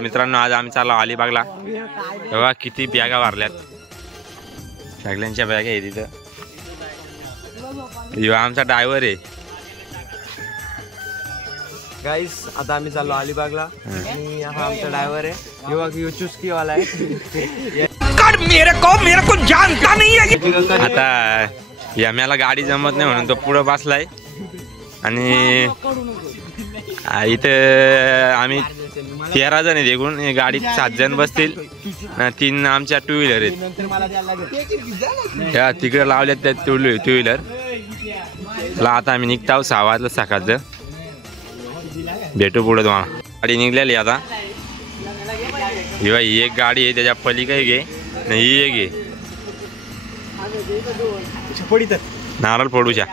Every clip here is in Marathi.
मित्रांनो आज आम्ही चाललो अलिबागला। तेव्हा किती बॅगा भरल्यात, सगळ्यांच्या बॅगा आहे तिथं। यो आमचा ड्रायव्हर आहे गाइस। आता आम्ही चाललो अलिबागला आणि हा आमचा ड्रायव्हर आहे। यो चुस्की वाला आहे। मेरे को जानता नहीं है। आता याम्याला गाडी जमत नाही म्हणून तो पुढे बसलाय आणि इथं आम्ही 13 जण आहेत एकूण। गाडीत 7 जण बसतील, 3 आमच्या 2 व्हीलर आहेत। तिकडे लावल्यात त्या 2 व्हीलर ला। आता आम्ही निघतो 6 वाजता सकाळचं। भेटू पुढे तुम्हाला। गाडी निघलेली आता। ही एक गाडी आहे, त्याच्या पलीकडे घे नाही, ही एक घे नारळ फोडूच्या।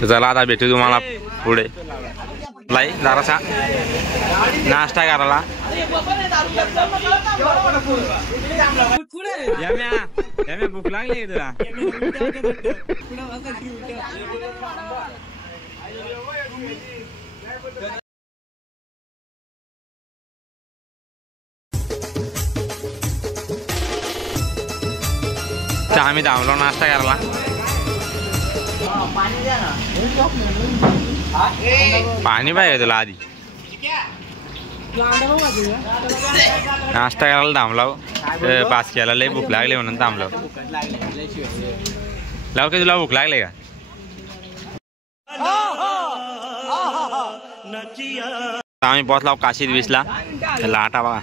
तर चला आता भेटू तुम्हाला पुढे। लाई जरासा नाश्ता करायला। भूक लागली तुला? आम्ही थांबलो नाश्ता करायला। पाणी पाहिजे तुला आधी? नाश्ता करायला थांबलो, पास केला। लय भूक लागली म्हणून थांबलो। लाव की तुला भूक लागली का? आम्ही पोहोचलो काशीत 20ला। लाटा बघा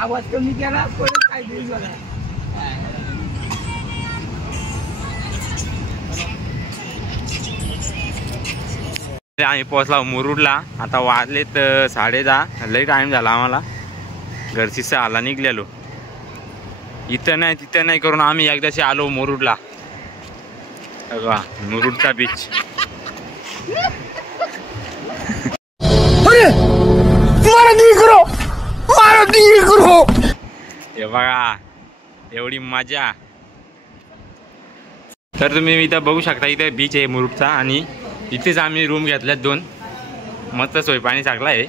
आवाज कमी केला। आम्ही पोहोचला मुरुडला। आता वाजलेत 10:30। लई टाइम झाला आम्हाला। घरची 6ला निघलेलो। इथं नाही तिथं नाही करून आम्ही एकदाशी आलो मुरुडला। बघा मुरुडचा बीच। हे बघा एवढी मजा। तर तुम्ही इथं बघू शकता, इथे बीच आहे मुरुडचा आणि इथेच आम्ही रूम घेतल्यात 2। मस्त सोय पाणी चांगला आहे।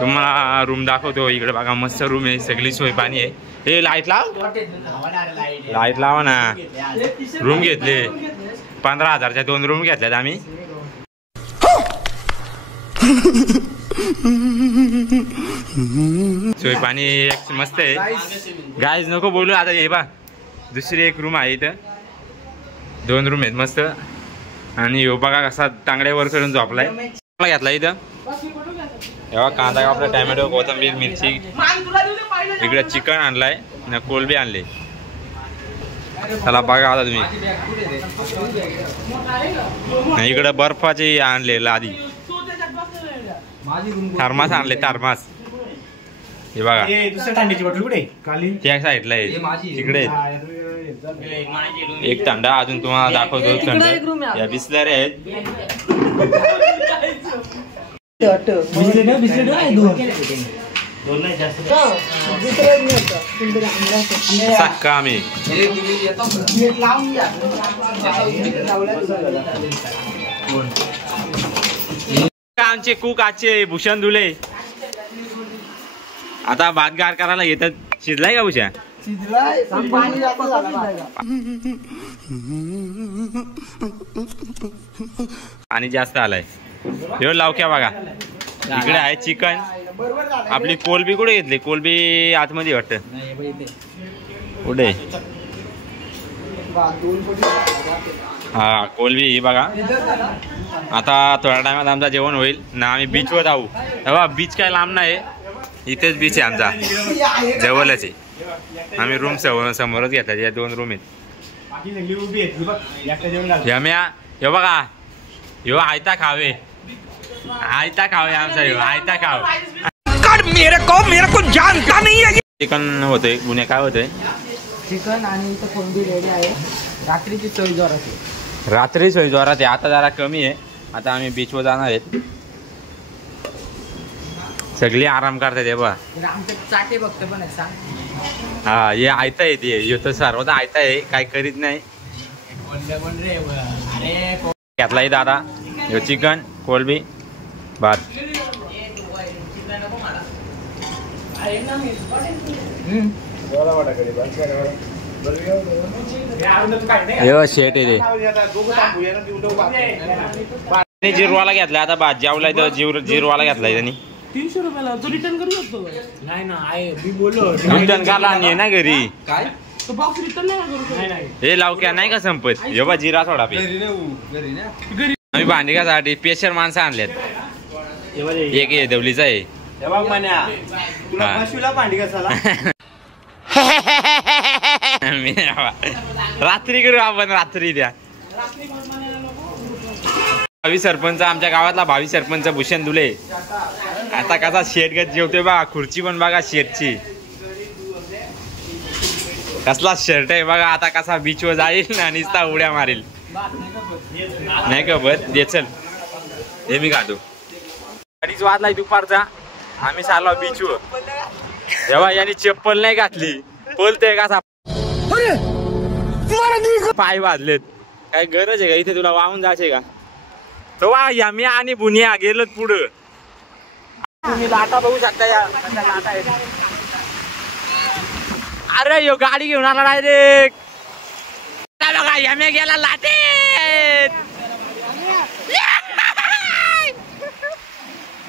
तुम्हाला रूम दाखवतो। इकडे बघा मस्त रूम आहे, सगळी सोय पाणी आहे। हे लाईट लाव, लाईट लावा ना। रूम घेतले 15,000च्या 2 रूम घेतल्यात आम्ही। सोय पाणी एक मस्त आहे। गाईज नको बोलू आता। हे बा दुसरी एक रूम आहे, इथं 2 रूम आहेत मस्त। आणि हो बघा कसा टांगड्यावर करून झोपलाय। घेतला इथं तेव्हा कांदा कापला, टॅमॅटो, कोथिंबीर, मिरची। इकडे चिकन आणलाय, कोलबी आणले। चला बघा आता तुम्ही। इकडे बर्फाचे आणले लादी, थर्मास आणले थर्मास। हे बघा त्या साईडला आहे, तिकडे एक थंडा अजून तुम्हाला दाखवतो। थंड या बिस्लरी आहेत। सक्का आम्ही आमचे कुक आजचे भूषण धुले। आता भात गार करायला येतात। शिजलाय का भूषण? पाणी जास्त आलाय। हे लावक्या बघा इकडे आहे चिकन। आपली कोलबी कुठे घेतली? कोलबी आतमध्ये वाटतं कुठे? हा कोलबी ही बघा। आता थोड्या टायमात आमचा जेवण होईल ना। आम्ही बीचवर जाऊ। तेव्हा बीच काय लांब नाही, इथेच बीच आहे आमचा, जवळच आहे। आम्ही रूम समोरच घेतला। या 2 रूम आहेत। हे बघा ह्यो आयता खावे आयता खाऊया आमचा ह्यो, आयता खाऊ. मेरे को जानता नहीं है. चिकन होतंय गुन्हे काय होतंय. चिकन आणि इथं कोंबडी रेडी आहे. रात्रीची सोय जोरात आहे. रात्री सोय जोरात आहे. आता जरा कमी आहे. आता आम्ही बीचवर जाणार आहेत. सगळी आराम करतात हे बघा. आमच्या चाटे बघतो पण सांग. हा हे आयता येते ह्यो तर सर्वच आयता आहे. काय करीत नाही. घेतलाय दादा ह्यो चिकन कोलबी भात. शेट आहे ते जिरवाला घेतलाय. आता भात जेवलाय तर जिरवाला घेतलाय त्यांनी. 300 रुपयाला तो रिटर्न करू शकतो. नाही ना आहे मी बोललो रिटर्न काला आणि ना घरी. काय तो बॉक्स रिटर्न नाही करू शकतो. हे लावक्या नाही का संपत. हे बा जिरा थोडा पे. आम्ही भांडी घासाठी स्पेशल माणसं आणल्यात. एक हे दवलीचा आहे. रात्री करू आपण. रात्री द्या. भावी सरपंच आमच्या गावातला भावी सरपंच भूषण दुले. आता कसा शेट गत जेवतोय बघा. खुर्ची पण बघा शेटची. कसला शर्ट आहे बघा. आता कसा बीचवर जाईल ना नुसता उड्या मारेल. नाही का बस दे चल. हे मी खातो. 2:30 वाजलाय दुपारचा. आम्ही चाललो बीचवर. तेव्हा यांनी चप्पल नाही घातली. बोलते कसा पाय वाजलेत. काय गरज आहे का इथे तुला वाहून जायचे का. तो वा मी आणि बुनिया गेलो पुढं. तुम्ही लाटा बघू शकता. या लाटा आहेत. अरे यो गाडी घेऊन आला डायरेक्ट. बघा यमे गेला लाटेत.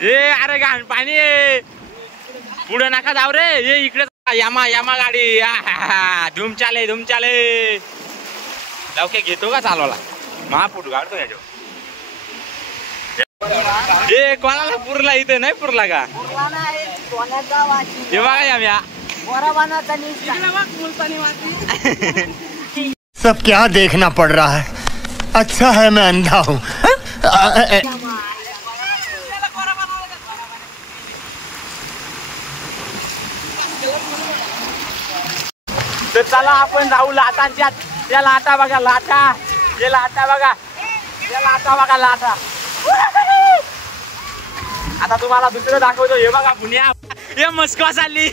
ए अरे घाण पाणी पुढे नका जाऊ रे. ये इकडे यामा यामा गाडी. धूम चाले धूम चाले. लवके घेतो का चालवला. महापुट गाडतो याच्या. ए कोणाला पुरला इथे नाही पुरला का. हे बघा याम्या. सब क्या देखना पड़ रहा है. अच्छा है मैं अंधा हूँ. तर चला आपण जाऊ लाटांच्या. त्या लाटा बघा लाटा. हे लाटा बघा. त्या लाटा बघा लाटा. आता तुम्हाला दुसरं दाखवतो. हे बघा पुण्या. हे मस्का चालली.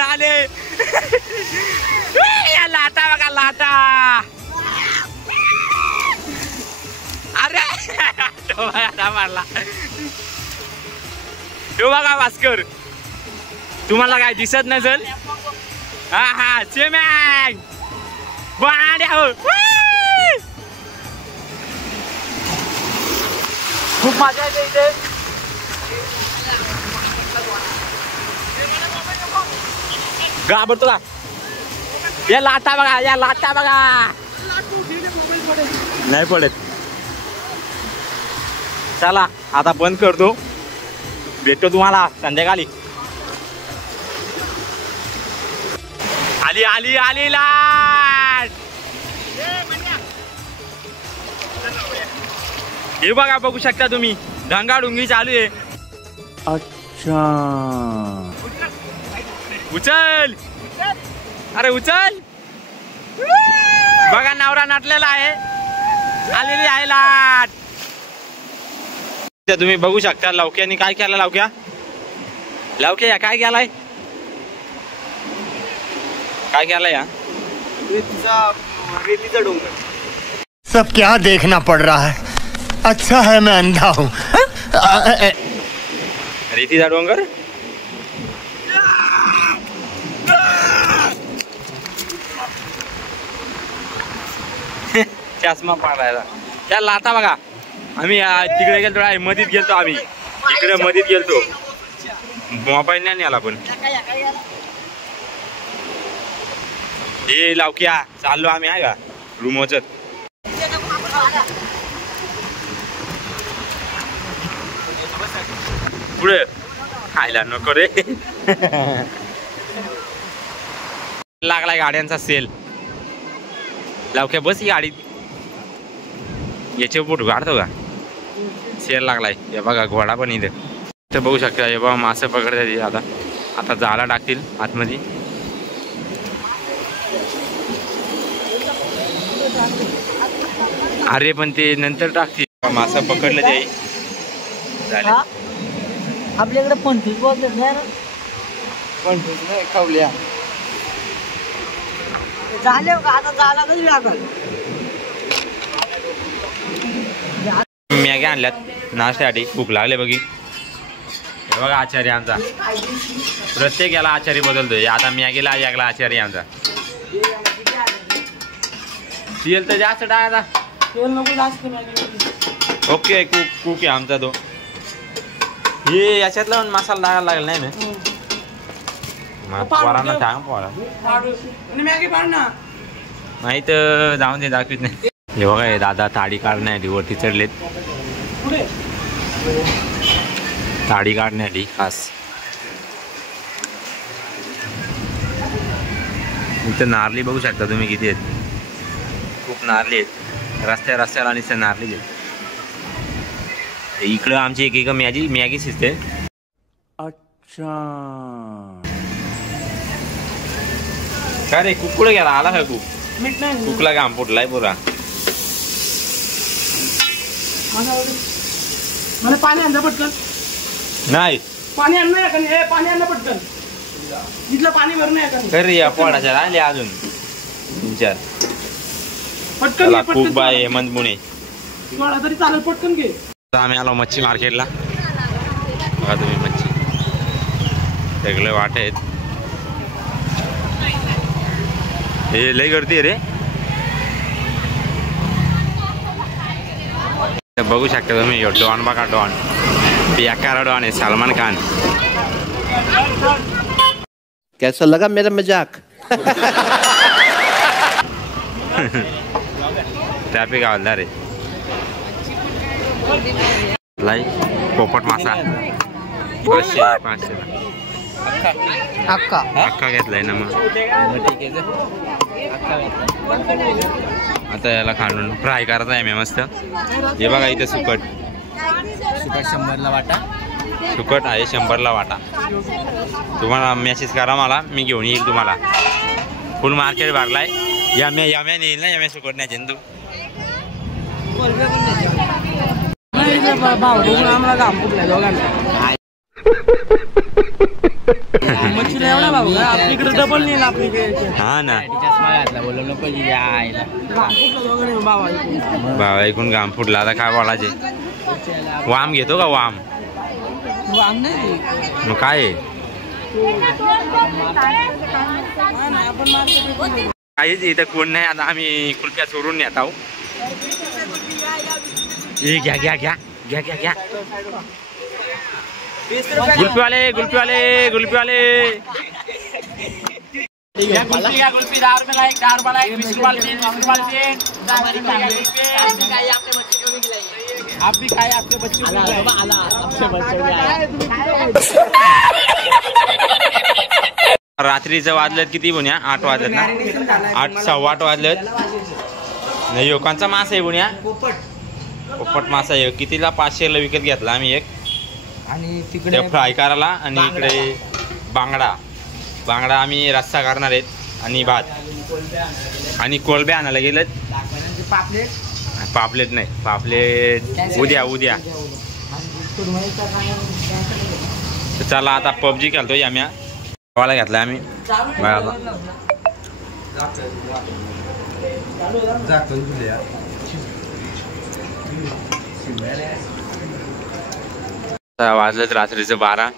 आले या लाटा बघा लाटा. अरे मारला. तो बघा भास्कर. तुम्हाला काय दिसत नसेल. हा हा चेमॅग खूप मजा येते इथे. घाबरतो का. या लाटा बघा. या लाटा बघा. नाही पडत. चला आता बंद करतो. भेटतो तुम्हाला संध्याकाळी. आली आली आली लाट. हे बघा बघू शकता तुम्ही. ढंगाडुंगी चालू आहे. अच्छा उचल. अरे उचल. बघा नवरा नाटलेला आहे. आलेली आहे लाट. तुम्ही बघू शकता. लवक्यानी काय केलं. लवक्या लवक्या काय केलाय. काय केलाय या. रेतीचा डोंगर. सब क्या देखना पड़ रहा है. अच्छा है मैं अंधा हूँ. रेतीचा डोंगर. चष्मा पाडायला. त्या लाटा बघा. आम्ही तिकडे गेलतो. मधीत गेलतो आम्ही. इकडे मधीत गेलतो. मोबाईल नाही आला पण. हे लावक्या चाललो आम्ही आहे का रूम वचत. पुढे खायला नको रे. लागलाय गाड्यांचा सेल. लवकर बस ही गाडी. याचे फोटो काढतो का? सेल लागलाय. हे बघा घोडा पण इथे बघू शकता. हे बघा मासे पकडतात. आता जाळा टाकतील आतमध्ये. अरे पण ते नंतर टाकतील. मासा पकडलं जाईल. आपल्याकडे पंचवीस बोलतात नाही ना. पंचवीस नाही खवल्या झाले का आता झाला कधी लागल. मॅगी आणल्यात नाश्त्यासाठी. भूक लागले बघी. हे बघा आचार्य आमचा. प्रत्येक याला आचार्य बदलतोय. आता मॅगीला यागला आचार्य आमचा. तेल तर जास्त टाका. तेल नको जास्त. ओके कुक आहे आमचा तो. हे याच्यातला मसाला टाकायला लागेल नाही ना. पोरांना सांग पोरा नाही तर जाऊन दे दाखवित नाही. हे बघा हे दादा ताडी काढण्यासाठी वरती चढलेत. ताडी काढण्यासाठी खास. इथं नारली बघू शकता तुम्ही किती आहेत. खूप नारली आहेत. रस्त्याला आणि नारली आहेत. इकडं आमची एक मॅगी शिजते. अच्छा काय रे कुक कुठे गेला? आला का कुक? कुकला घाम फुटलाय पुरा. मला पाणी आणलं पटकन. नाही पाणी आणलं का? हे पाणी आणलं पटकन. इथलं पाणी भरणं आहे का? अरे या पोळाच्या आले अजून 3-4 पटकन. कुक बाय हेमंत पुणे तरी चालेल. पटकन घे. आम्ही आलो मच्छी मार्केटला. बघा तुम्ही मच्छी सगळे वाट आहेत. हे लई गर्दी आहे रे. बघू शकता तुम्ही. डॉन बघा. डॉन बेकार डॉन आहे. सलमान खान. कैसा लगा मेरा मजाक? ट्रॅफिक आवडला रे. लाई पोपट मासा 500 अख्खा घेतलाय ना. मग आता याला खांडून फ्राय करायचा आहे मी मस्त. हे बघा इथे सुकट 100ला वाटा. सुकट आहे 100ला वाटा. तुम्हाला मेसेज करा मला. मी घेऊन येईल तुम्हाला. फुल मार्केट भरलाय. याम्या नेईल ना. याम्या सुकट नाही जंतू. आम्हाला घाम फुटलाय दोघांना. मच्छीला एवढा भाऊ का? आपलीकडे डबल नेल. आपली हा ना. बोललो नको भावा ऐकून घाम फुटला. आता काय बोलायचे. वाम घेतो का? वाम नाही मग काय काहीच इथं कोण नाही. आता आम्ही कुल्फ्या चोरून येत आहोत. घ्या घ्या घ्या घ्या घ्या घ्या. गुल्फीवाले गुल्फीवाले गुल्फीवाले. गुल्फी 10 रुपयाला एक. 10 रुपयाला एक. 20 रुपयाला 3. 20 रुपयाला 3. आप भी खाए. आपके बच्चे रात्रीचं वाजलेत किती बुन्या? 8 वाजलेत ना. 8 सव्वा 8 वाजलेत. नाही योकांचा मासा आहे बुन्या. पोपट मासा आहे. कितीला? 500ला विकत घेतला आम्ही एक. आणि तिकडे फ्राय करायला. आणि इकडे बांगडा आम्ही रस्सा करणार आहेत. आणि भात आणि कोलब्या आणायला गेलेत. पापलेट नाही. पापलेट उद्या. चला आता पबजी खेळतोय आम्ही. गावाला घेतलाय आम्ही. वाजलेत रात्रीचं 12.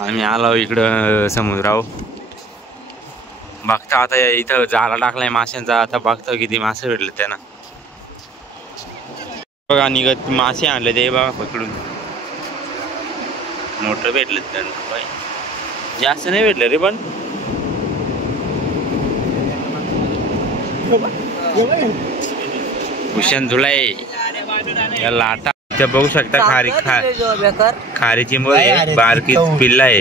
आम्ही आलो इकडं समुद्रावर. बघता आता इथं जाळा टाकलाय माशांचा. आता बघतो किती मासे भेटले त्यांना. बघा निघत मासे आणले ते बघा पकडून. मोठं भेटले त्यांना. जास्त नाही भेटलं रे पण. भूषण धुलाय या लाटा. इथं बघू शकता खारीची बारकी पिल्ला आहे.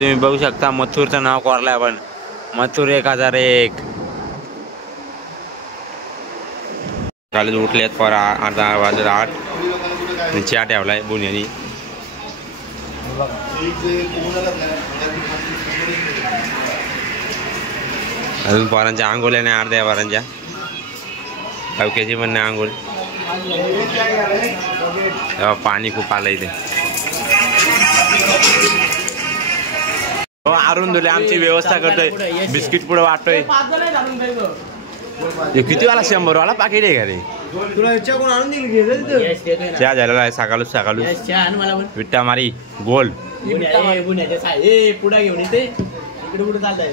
तुम्ही बघू शकता मथुरचं नाव कोरलंय आपण. मथुर 1001. कॉलेज उठलेत पर 8:08 आणि चहा ठेवलाय बुनियानी. अजून पोरांच्या आंघोळ्या नाही, अर्ध्या पोरांच्या लवक्याची पण नाही आंघोळ. तेव्हा पाणी खूप आलं इथे. अरुण धुले आमची व्यवस्था करतोय, बिस्किट पुढे वाटतोय. किती वाला 100 वाला पाकिट आहे का रे? चहा झालेला आहे सकाळूच विट्टा मारी गोल. पुढे घेऊन येते इकडे कुठे चालताय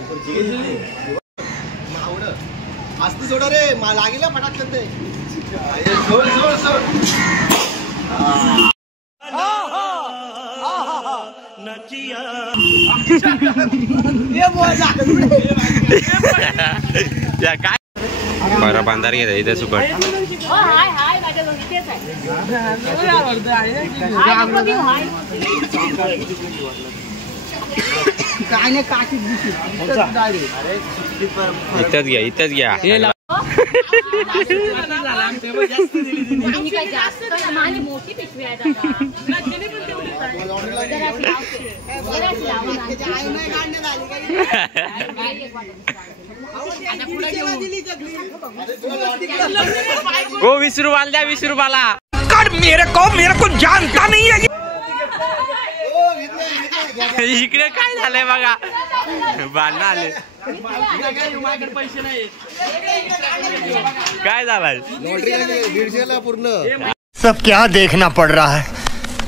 सोडा रे लागेल फटाक ते. काय बरं बांधार घेत इथे सुकट. इथंच घ्या. ओ 20 रुपयाला द्या, 20 रुपयाला. मेरे को जानता नहीं है. इकडे काय झालंय बघा, बांधणं आले. काय झालंय पूर्ण. सब क्या देखना पड़ रहा है.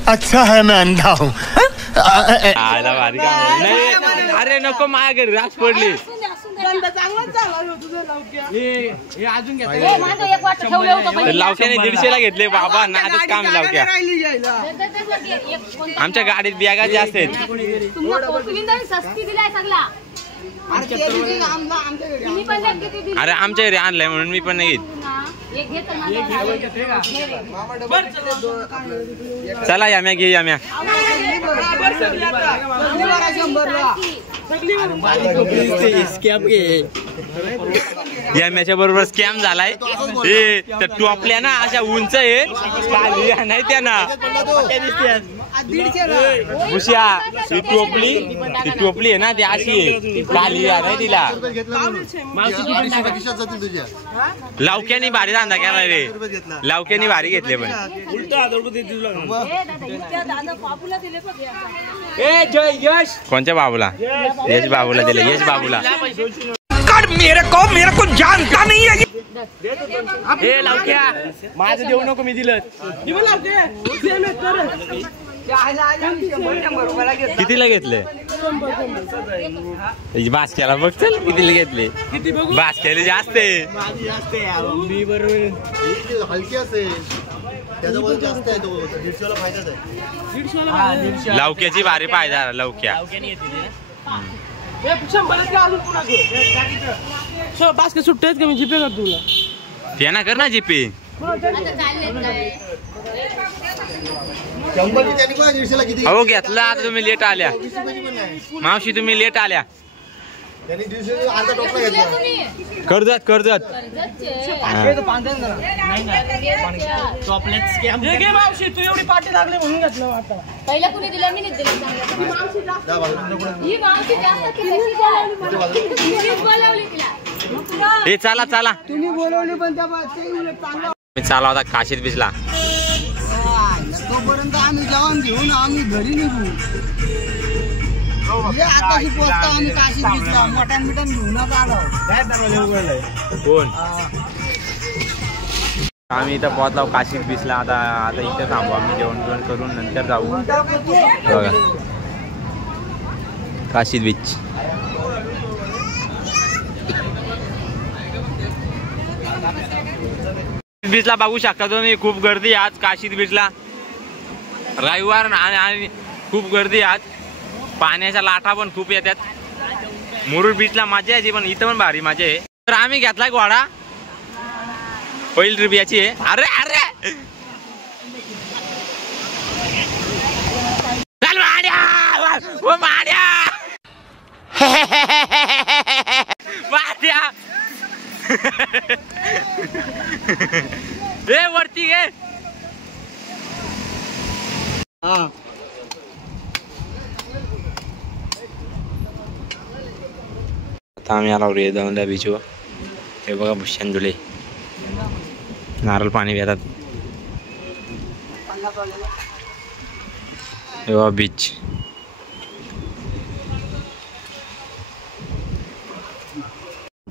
अच्छा है मैं अंधा हूँ. अरे नको माझ्या घरी रास पडली. लावक्याने 150ला घेतले बाबा. नादच काम लावक्या. आमच्या गाडीत बॅगा जास्त आहेत. अरे आमच्या घरी आणलंय म्हणून मी पण नाही घेत. चला याम्या घे याम्या. याम्याच्या बरोबर स्कॅम झालाय. हे टोपल्या ना अशा उंच आहे नाही त्या ना भुश्या. ही टोपली आहे ना ती अशी आहे काली नाही तिला. लावक्यानी भारी धंदा केला रे. लावक्यानी भारी घेतले पण. कोणत्या बाबूला? यश बाबूला दिले. यश बाबूला. मेरे को जानता नहीं है. हे लावक्या माझं देऊ नको, मी दिलं. कितीला घेतले? बासक्याला बघ चल कितीला घेतले. बासक्याला जास्त आहे. लवक्याची भारी पाहिजे. लवक्या बास्केट सुट्टे आहेत का? मी जीपे कर तुला. ते ना कर ना जीपे. हो घेतला. आता तुम्ही लेट आल्या मावशी. तुम्ही लेट आल्या. कर्जत मावशी तू एवढी पाठी लागली म्हणून घेतलं. पहिला कुणी दिलं? मी नाही दिलं. हे चला चला. तुम्ही बोलवली पण मी चाला होता काशीत भिजला. तोपर्यंत आम्ही जेवण घेऊन आम्ही घरी निघू. आताशी पोचता आम्ही काशीत भिजला. मटण बिटन घेऊनच आलो. कोण? आम्ही इथं पोहोचलो काशीत भिजला. आता इथे थांबू. आम्ही जेवण करून नंतर जाऊ. बघा काशीत बीच. बीचला बघू शकता तुम्ही खूप गर्दी आज काशीत बीचला. रविवार आणि खूप गर्दी आज. पाण्याच्या लाटा पण खूप येतात. मुरुड बीचला मजा यायची पण इथं पण भारी मजा आहे. तर आम्ही घेतलाय घोडा. पहिली ट्रिप याची आहे. अरे अरे ओ माड्या माड्या ए वरती गे आता आम्ही आलो रे दौंडा बीचवर. हे बघा भुशांजुले नारळ पाणी पितात. हे बघा बीच.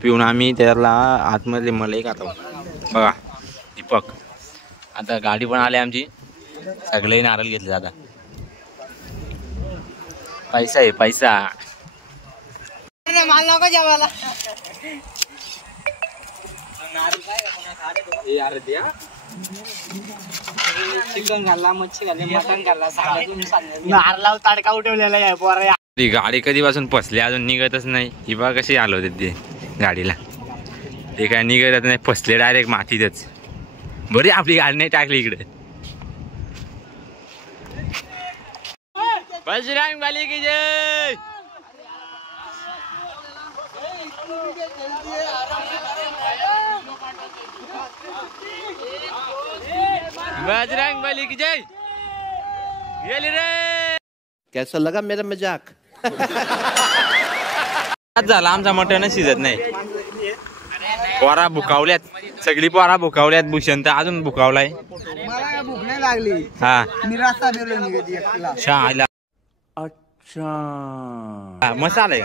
पिऊन आम्ही त्याला आतमध्ये मलाई खातो. बघा दीपक आता गाडी पण आली आमची. सगळे नारळ घेतले आता. पैसा आहे पैसा. माल नको जेवायला. चिकन घालला मच्छी घालली मटन घालला नारळावर ताडका उठवलेला आहे पोरा. ती गाडी कधीपासून फसली अजून निघतच नाही. ही बघा कशी आलो होते ते गाडीला. ते काय निघतच नाही फसले डायरेक्ट मातीतच. बरी आपली गाडी नाही टाकली इकडे. बजरंग बली की जय. बजरंग बली की जय. गेली रे. कैसा लगा मेरा मजाक? झाला आमचा मटणच शिजत नाही. पोरा भुकावल्यात सगळी पोरा भुकावल्यात. भूषण तर अजून भुकावलाय. मला भूक नाही लागली. हा निराशा बेलो निघती एकला. शाळेला. अच्छा मसाला आहे.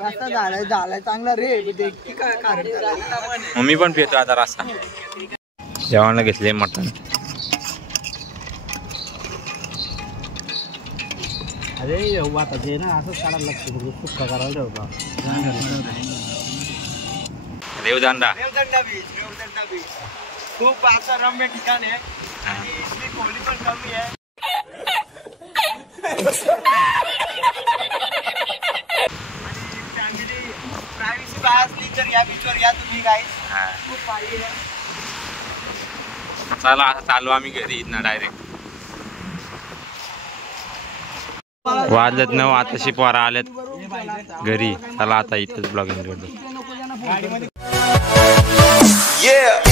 रस्ता झालाय चांगला रे. काय कारण मी पण पितो आता रस्ता. जेवणाला घेतले मटण. अरे आता ते ना असंच काढायला लागतं. सुक्का करायला ठेवता. देवदांडा रेवदंडा बीच. खूप असं रम्य ठिकाण आहे. आणि इथली खोली पण कमी आहे. फॅमिली प्रायव्हसी बाय असली तर या बीचवर या तुम्ही. काय खूप भारी आहे. चला आता चालू आम्ही घरी इथनं डायरेक्ट. वाजलेत 9 आताशी पोरा आलेत घरी. चला आता इथेच ब्लॉगिंग करतो. Yeah.